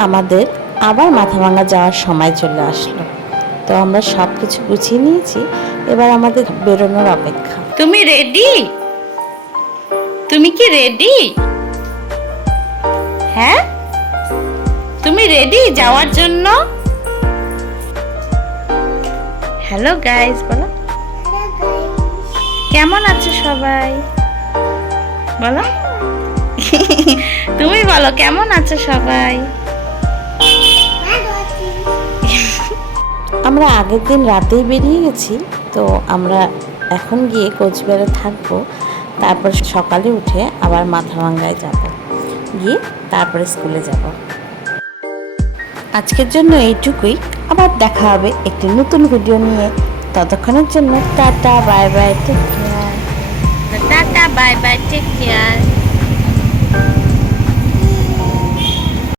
আমাদের আবার মাথাভাঙা যাওয়ার সময় চলে আসলো। তো আমরা সব কিছু গুছিয়ে নিয়েছি, এবার আমাদের বেরোনোর অপেক্ষা। তুমি রেডি তুমি কি রেডি হ্যাঁ? তুমি রেডি যাওয়ার জন্য? হ্যালো গাইস বলো। কেমন আছো সবাই? বলো। তুমি বলো, কেমন আছো সবাই? আমরা আগের দিন রাতেই বেরিয়ে গেছি, তো আমরা এখন গিয়ে কোচবিহারে থাকব। তারপর সকালে উঠে আবার মাথাভাঙ্গায় যাব। গিয়ে তারপরে স্কুলে যাব। আজকের জন্য এইটুকুই। আবার দেখা হবে একটি নতুন ভিডিও নিয়ে। ততক্ষণের জন্য tata, bye bye take care tata, bye bye take care